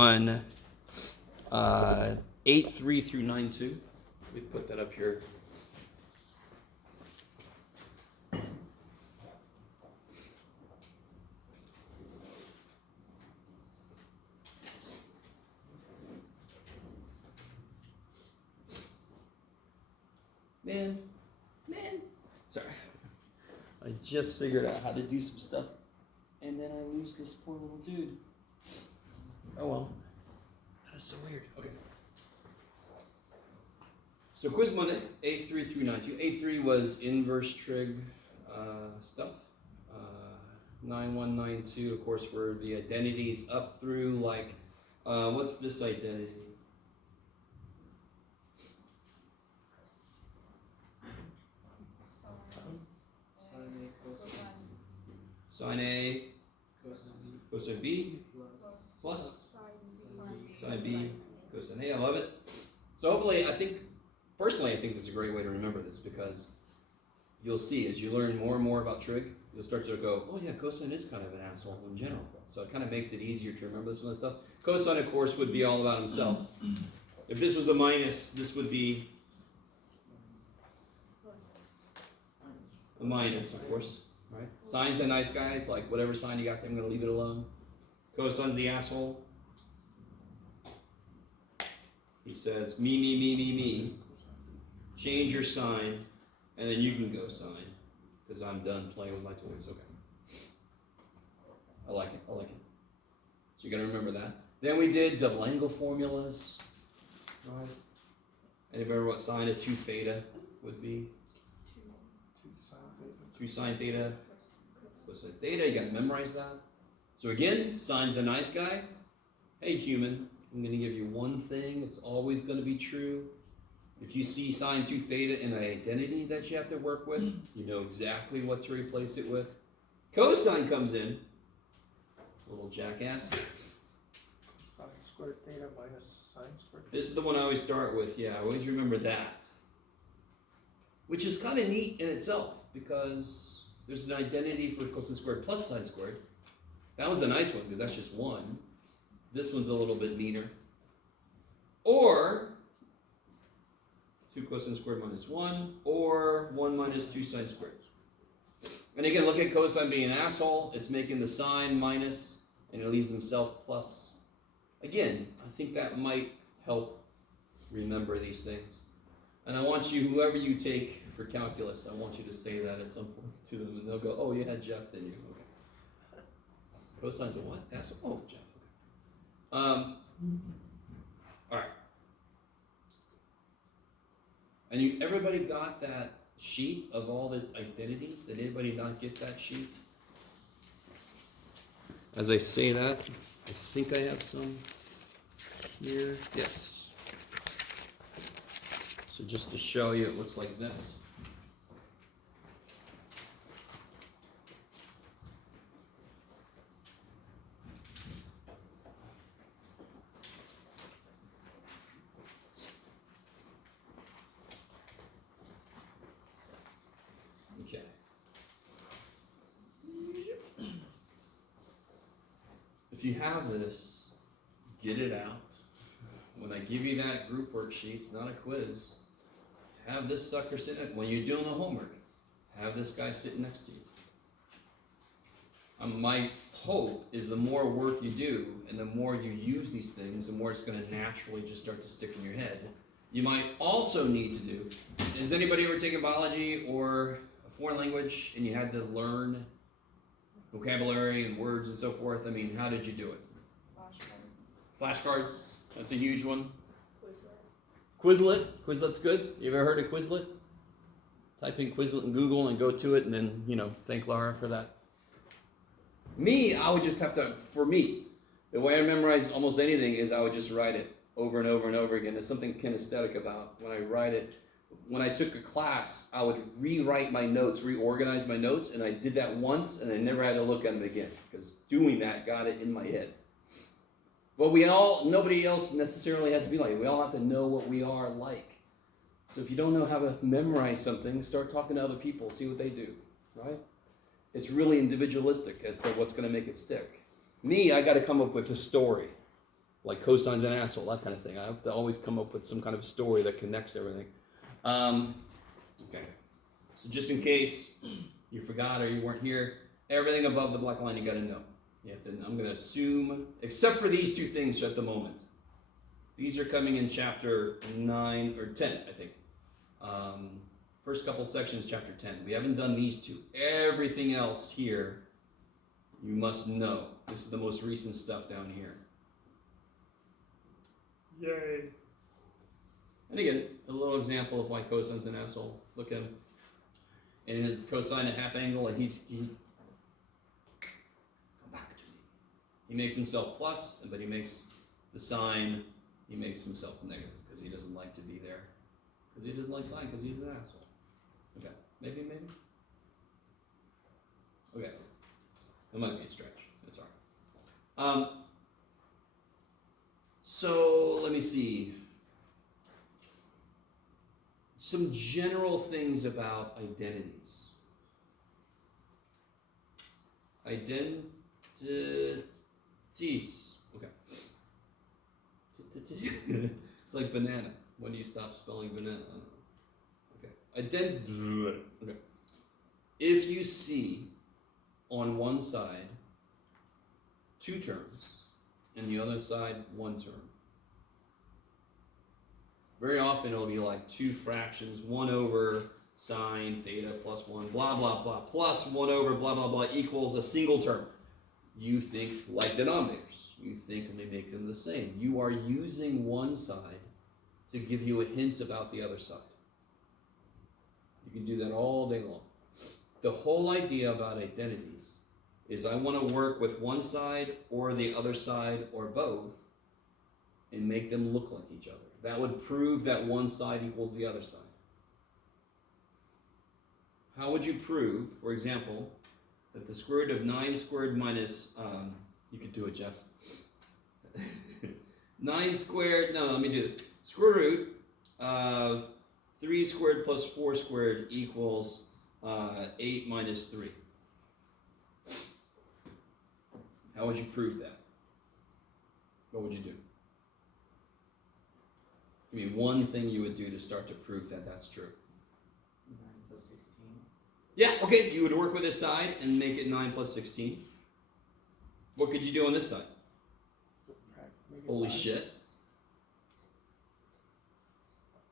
on 8:3 through 9:2. We put that up here. Man, sorry. I just figured out how to do some stuff, and then I lose this poor little dude. Oh well. That is so weird. Okay. So Quiz Monday, 8:3 through 9:2. 8:3 was inverse trig stuff. 9:1, 9:2, of course, were the identities up through like, what's this identity? Sine A, cosine B, plus sine B, cosine A. I love it. So hopefully, personally, I think this is a great way to remember this, because you'll see as you learn more and more about trig, you'll start to go, oh yeah, cosine is kind of an asshole in general. So it kind of makes it easier to remember some of this stuff. Cosine, of course, would be all about himself. If this was a minus, this would be a minus, of course. Right? Sine's a nice guy. It's like whatever sign you got, I'm going to leave it alone. Cosine's the asshole. He says, me. Change your sign, and then you can go sign, because I'm done playing with my toys. Okay. I like it. So you got to remember that. Then we did double angle formulas. Right? Anybody remember what sine of 2 theta would be? 2 sine theta. Cosine theta, you got to memorize that. So again, sine's a nice guy. Hey human, I'm going to give you one thing. It's always going to be true. If you see sine 2 theta in an identity that you have to work with, you know exactly what to replace it with. Cosine comes in. Little jackass. Sine squared theta minus sine squared theta. This is the one I always start with. Yeah, I always remember that. Which is kind of neat in itself, because there's an identity for cosine squared plus sine squared. That one's a nice one, because that's just 1. This one's a little bit meaner. Or 2 cosine squared minus 1, or 1 minus 2 sine squared. And again, look at cosine being an asshole. It's making the sign minus, and it leaves himself plus. Again, I think that might help remember these things. And I want you, whoever you take for calculus, I want you to say that at some point to them, and they'll go, oh, you had Jeff, didn't you? Okay. Cosine's a what? Asshole? Oh, Jeff. Okay. All right. And everybody got that sheet of all the identities? Did anybody not get that sheet? As I say that, I think I have some here. Yes. So just to show you, it looks like this. Okay. If you have this, get it out. When I give you that group worksheet, it's not a quiz. Have this sucker sitting, when you're doing the homework, have this guy sitting next to you. My hope is the more work you do and the more you use these things, the more it's going to naturally just start to stick in your head. You might also need to do, has anybody ever taken biology or a foreign language and you had to learn vocabulary and words and so forth? I mean, how did you do it? Flashcards. That's a huge one. Quizlet. Quizlet's good. You ever heard of Quizlet? Type in Quizlet in Google and go to it, and then, thank Laura for that. Me, I would just have to, for me, the way I memorize almost anything is I would just write it over and over and over again. There's something kinesthetic about when I write it. When I took a class, I would rewrite my notes, reorganize my notes, and I did that once, and I never had to look at them again, because doing that got it in my head. But nobody else necessarily has to be like it. We all have to know what we are like. So if you don't know how to memorize something, start talking to other people, see what they do, right? It's really individualistic as to what's going to make it stick. Me, I got to come up with a story. like cosine's an asshole, that kind of thing. I have to always come up with some kind of story that connects everything. Okay, so just in case you forgot or you weren't here, everything above the black line you got to know. You have to. I'm going to assume, except for these two things at the moment. These are coming in chapter 9 or 10, I think. First couple sections, chapter 10. We haven't done these two. Everything else here, you must know. This is the most recent stuff down here. Yay. And again, a little example of why cosine's an asshole. Look at him. And his cosine at half angle, and come back to me. He makes himself plus, but he makes the sine, he makes himself negative because he doesn't like to be there. Because he doesn't like sine because he's an asshole. Okay, maybe. Okay, that might be a stretch. That's all right. So let me see. Some general things about identities. Identities. Okay. It's like banana. When do you stop spelling banana? I don't know. Okay. Okay. If you see on one side 2 terms and the other side 1 term, very often it'll be like 2 fractions, 1 over sine theta plus 1, blah, blah, blah, plus 1 over blah, blah, blah equals a single term. You think like denominators. You think and they make them the same. You are using one side to give you a hint about the other side. You can do that all day long. The whole idea about identities is I want to work with one side or the other side or both and make them look like each other. That would prove that one side equals the other side. How would you prove, for example, that the square root of 9 squared minus, you could do it, Jeff. 9 squared, no, let me do this. Square root of 3 squared plus 4 squared equals 8 minus 3. How would you prove that? What would you do? I mean, one thing you would do to start to prove that that's true. 9 plus 16. Yeah, okay, you would work with this side and make it 9 plus 16. What could you do on this side? Subtract, make it Holy 5. shit.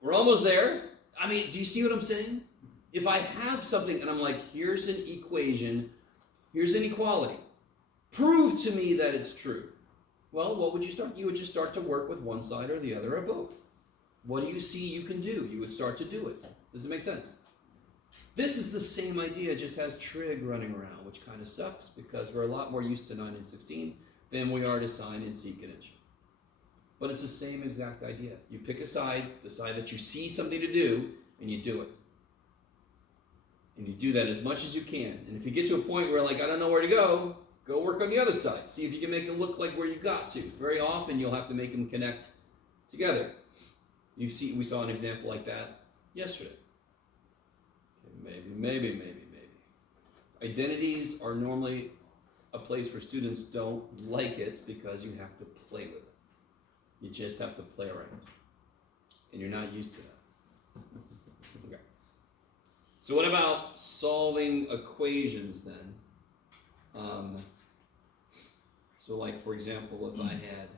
We're almost there. I mean, do you see what I'm saying? If I have something and I'm like, here's an equation, here's an equality, prove to me that it's true. Well, what would you start? You would just start to work with one side or the other or both. What do you see you can do? You would start to do it. Does it make sense? This is the same idea, just has trig running around, which kind of sucks because we're a lot more used to 9 and 16 than we are to sine and secant. But it's the same exact idea. You pick a side, the side that you see something to do, and you do it. And you do that as much as you can. And if you get to a point where, like, I don't know where to go work on the other side. See if you can make it look like where you got to. Very often you'll have to make them connect together. We saw an example like that yesterday. Okay, maybe. Identities are normally a place where students don't like it because you have to play with it. You just have to play around. And you're not used to that. Okay. So what about solving equations then? So like, for example, if I had,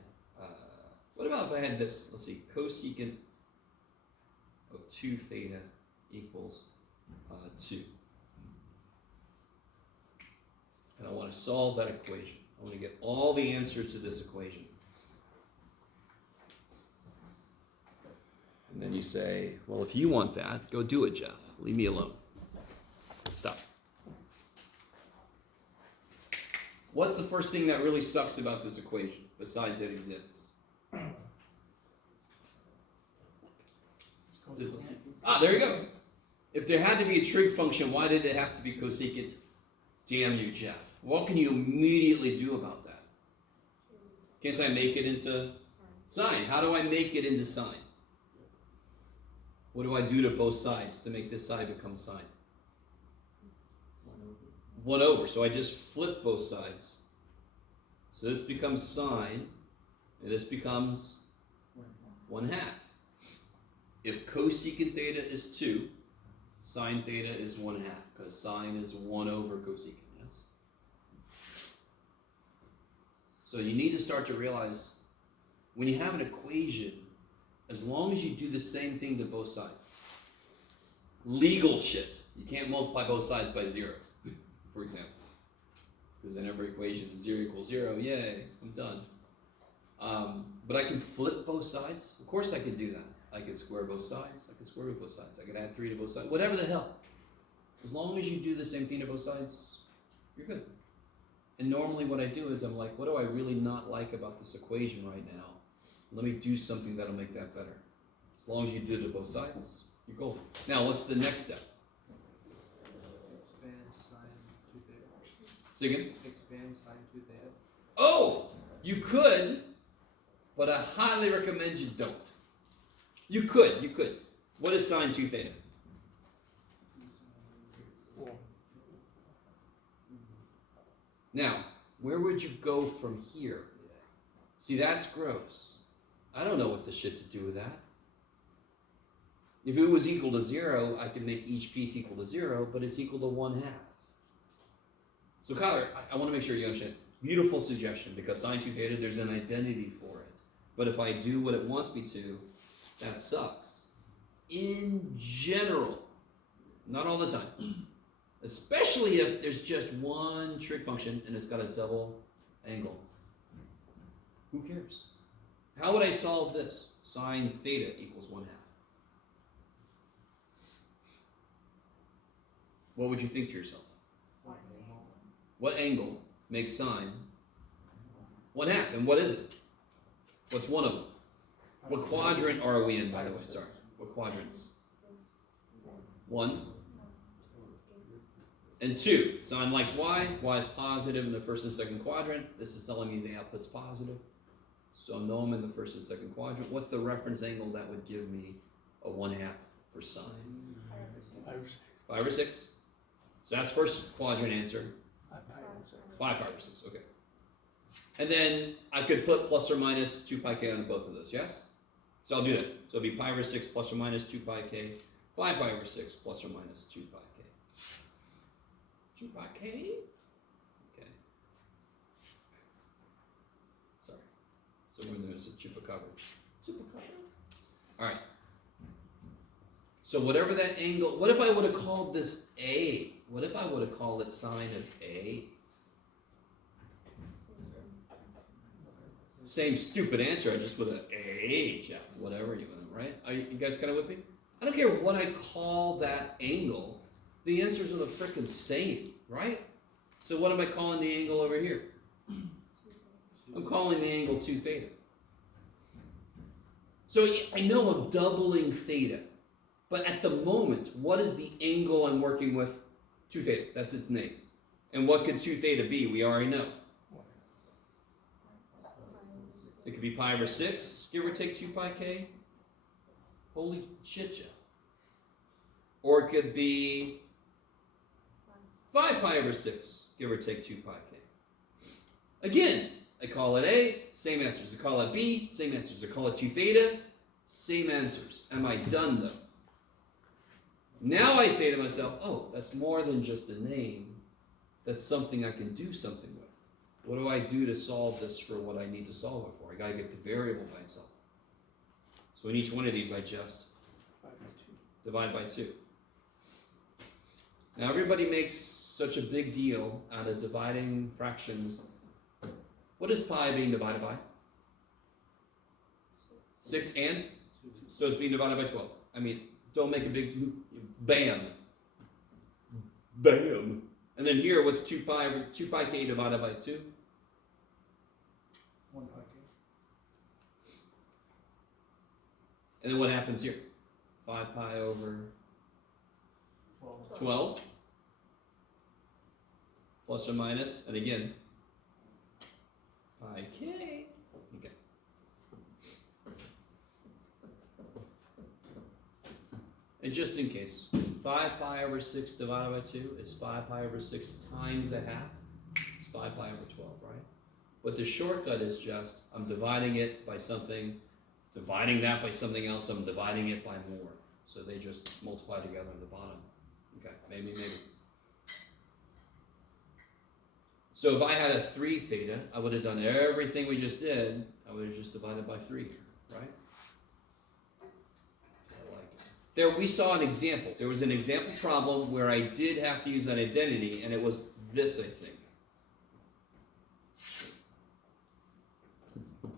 what about if I had this? Let's see, cosecant of 2 theta equals 2. And I want to solve that equation. I want to get all the answers to this equation. And then you say, well, if you want that, go do it, Jeff. Leave me alone. Stop. What's the first thing that really sucks about this equation, besides it exists? There you go. If there had to be a trig function, why did it have to be cosecant? Damn you, Jeff. What can you immediately do about that? Can't I make it into sine? How do I make it into sine? What do I do to both sides to make this side become sine? 1 over. So I just flip both sides. So this becomes sine, And this becomes 1/2. If cosecant theta is 2, sine theta is 1/2, because sine is 1 over cosecant, yes? So you need to start to realize, when you have an equation, as long as you do the same thing to both sides, legal shit, you can't multiply both sides by 0, for example. Because in every equation, 0 equals 0, yay, I'm done. But I can flip both sides. Of course I could do that. I could square both sides. I could square root both sides. I could add 3 to both sides. Whatever the hell. As long as you do the same thing to both sides, you're good. And normally what I do is I'm like, what do I really not like about this equation right now? Let me do something that'll make that better. As long as you do it to both sides, you're golden. Now, what's the next step? Expand sine 2 theta. Say again? Expand sine 2 theta. Oh, you could, but I highly recommend you don't. You could. What is sine 2 theta? 4. Now, where would you go from here? See, that's gross. I don't know what the shit to do with that. If it was equal to 0, I could make each piece equal to 0, but it's equal to 1/2. So Kyler, I want to make sure you understand. Beautiful suggestion, because sine 2 theta, there's an identity for it. But if I do what it wants me to, that sucks. In general, not all the time, especially if there's just one trig function and it's got a double angle. Who cares? How would I solve this? Sine theta equals 1/2. What would you think to yourself? What angle makes sine 1/2? And what is it? What's one of them? What quadrant are we in, by the way? Sorry. What quadrants? 1 and 2. Sine likes y. Y is positive in the first and second quadrant. This is telling me the output's positive. So I know I'm in the first and second quadrant. What's the reference angle that would give me a 1/2 for sine? 5 or 6. So that's first quadrant answer. 5 pi over 6, okay. And then I could put plus or minus 2 pi k on both of those, yes? So I'll do that. So it'll be pi over 6 plus or minus 2 pi k, 5 pi over 6 plus or minus 2 pi k. 2 pi k? Okay. Sorry. So when there's a chupacabra. Chupacabra? Alright. So whatever that angle, what if I would have called this A? What if I would have called it sine of A? Same stupid answer, I just with an H, yeah, whatever you want, right? Are you guys kind of with me? I don't care what I call that angle, the answers are the frickin' same, right? So what am I calling the angle over here? I'm calling the angle 2 theta. So I know I'm doubling theta, but at the moment, what is the angle I'm working with? 2 theta, that's its name. And what could 2 theta be? We already know. It could be pi over 6, give or take 2 pi k. Holy shit, Jeff. Or it could be 5 pi over 6, give or take 2 pi k. Again, I call it A, same answers. I call it B, same answers. I call it 2 theta, same answers. Am I done though? Now I say to myself, oh, that's more than just a name. That's something I can do something with. What do I do to solve this for what I need to solve it for? I gotta get the variable by itself. So in each one of these, I just divide by 2. Now everybody makes such a big deal out of dividing fractions. What is pi being divided by? 6 and? So it's being divided by 12. I mean, don't make a big bam. Bam. And then here, what's 2 pi k divided by 2? 1 pi k. And then what happens here? 5 pi over 12. Plus or minus, and again, pi k. Okay. And just in case, 5 pi over 6 divided by 2 is 5 pi over 6 times a half. It's 5 pi over 12, right? But the shortcut is just, I'm dividing it by something, dividing that by something else, I'm dividing it by more. So they just multiply together on the bottom. Okay, maybe. So if I had a 3 theta, I would have done everything we just did. I would have just divided by 3, right? I like it. There, we saw an example. There was an example problem where I did have to use an identity, and it was this, I think.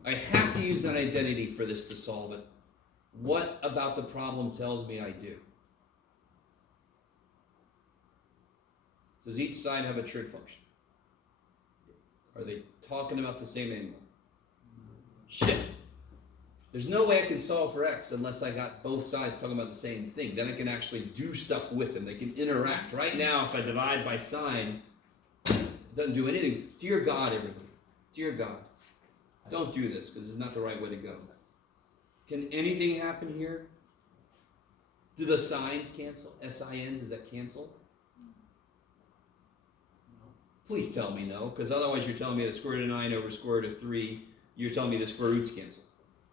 I have to use an identity for this to solve it. What about the problem tells me I do? Does each side have a trig function? Are they talking about the same angle? Shit. There's no way I can solve for x unless I got both sides talking about the same thing. Then I can actually do stuff with them. They can interact. Right now, if I divide by sine, it doesn't do anything. Dear God, everybody. Dear God. Don't do this, because it's not the right way to go. Can anything happen here? Do the signs cancel? S-I-N, does that cancel? Please tell me no, because otherwise you're telling me the square root of 9 over square root of 3, you're telling me the square roots cancel.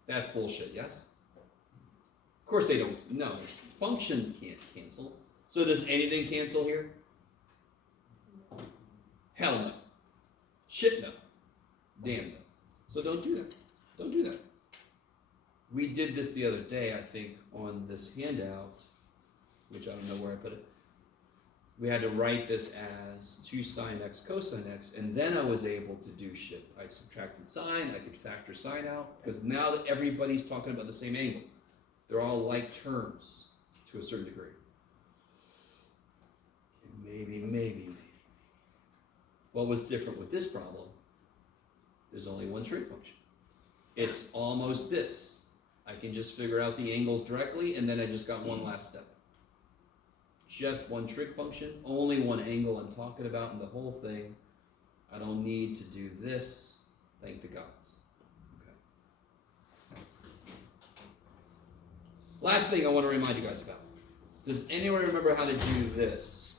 That's bullshit, yes? Of course they don't. No, functions can't cancel. So does anything cancel here? Hell no. Shit no. Damn no. So don't do that. Don't do that. We did this the other day, I think, on this handout, which I don't know where I put it. We had to write this as 2 sine x cosine x, and then I was able to do shit. I subtracted sine, I could factor sine out, because now that everybody's talking about the same angle, they're all like terms to a certain degree. Maybe. What was different with this problem? There's only one trig function. It's almost this. I can just figure out the angles directly, and then I just got one last step. Just one trig function, only one angle I'm talking about in the whole thing. I don't need to do this. Thank the gods. Okay. Last thing I want to remind you guys about. Does anyone remember how to do this?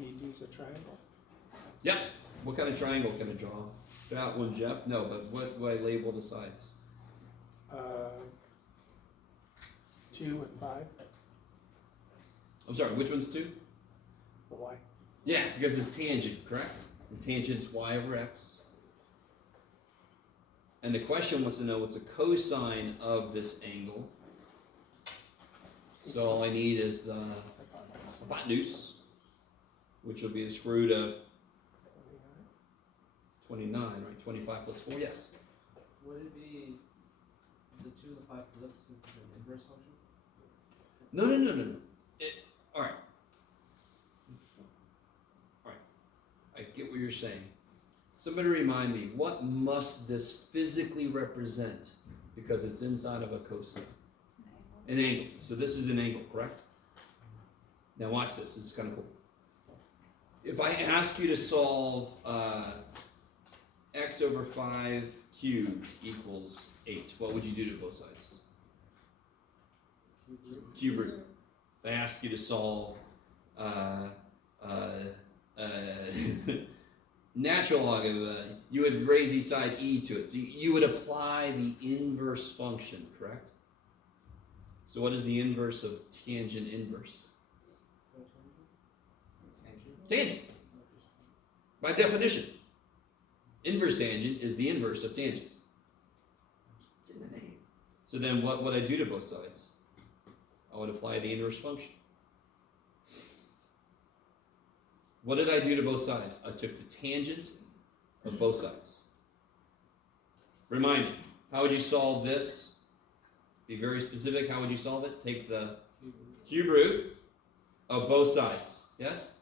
You use a triangle. Yep. What kind of triangle can I draw? That one, Jeff? No, but what do I label the sides? 2 and 5. I'm sorry, which one's 2? Y. Yeah, because it's tangent, correct? And tangent's y over x. And the question wants to know what's the cosine of this angle. So all I need is the hypotenuse, which will be the square root of 29, right? 25 plus 4, yes. Would it be the 2 and the 5 flipped since it's an inverse function? No. All right. I get what you're saying. Somebody remind me, what must this physically represent? Because it's inside of a cosine. An angle. So this is an angle, correct? Now watch this. This is kind of cool. If I ask you to solve x over 5 cubed equals 8, what would you do to both sides? Cube root. If I ask you to solve natural log of you would raise each side e to it. So you would apply the inverse function, correct? So what is the inverse of tangent inverse? Tangent. By definition. Inverse tangent is the inverse of tangent. It's in the name. So then what would I do to both sides? I would apply the inverse function. What did I do to both sides? I took the tangent of both sides. Remind me, how would you solve this? Be very specific, how would you solve it? Take the cube root of both sides, yes?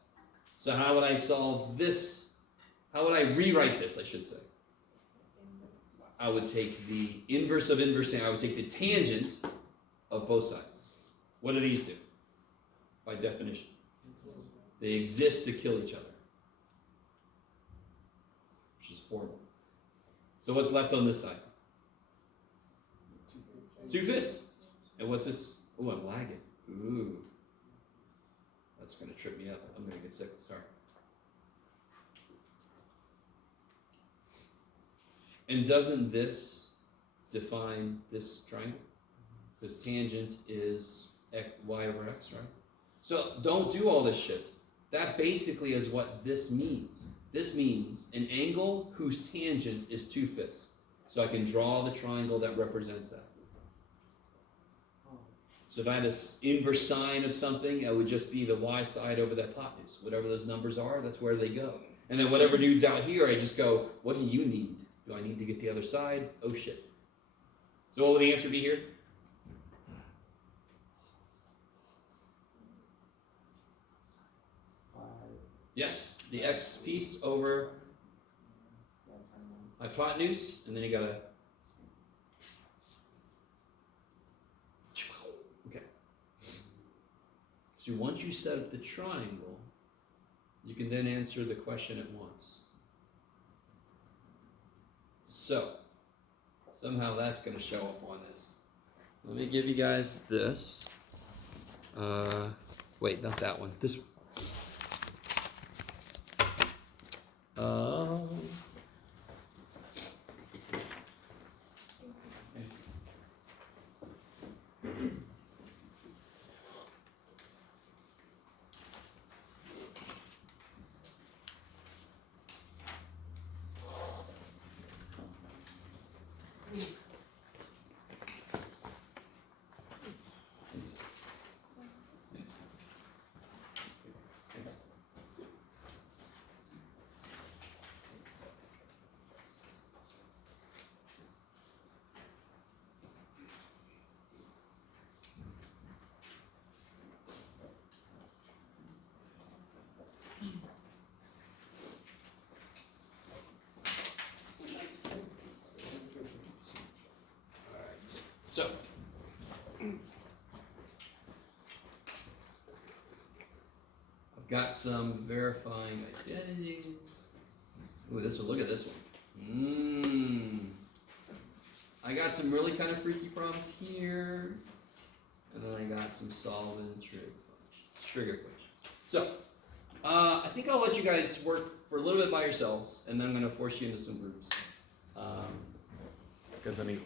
So how would I solve this? How would I rewrite this, I should say? I would take the inverse of inverse, I would take the tangent of both sides. What do these do? By definition. They exist to kill each other. Which is horrible. So what's left on this side? 2/5. And what's this? Oh, I'm lagging. Ooh. That's gonna trip me up. I'm gonna get sick, sorry. And doesn't this define this triangle? Because tangent is y over x, right? So don't do all this shit. That basically is what this means. This means an angle whose tangent is 2/5. So I can draw the triangle that represents that. Oh, So if I had an inverse sine of something, it would just be the y side over that hypotenuse. Whatever those numbers are, that's where they go. And then whatever dude's out here, I just go, what do you need? Do I need to get the other side? Oh shit. So what would the answer be here? Five. Yes, the x piece over Yeah, triangle. hypotenuse, and then you gotta. Okay. So once you set up the triangle, you can then answer the question at once. So, somehow that's going to show up on this. Let me give you guys this. Wait, not that one. This. So, I've got some verifying identities. Ooh, look at this one. I got some really kind of freaky problems here. And then I got some solving trigger functions. So, I think I'll let you guys work for a little bit by yourselves, and then I'm going to force you into some groups. Because, I mean,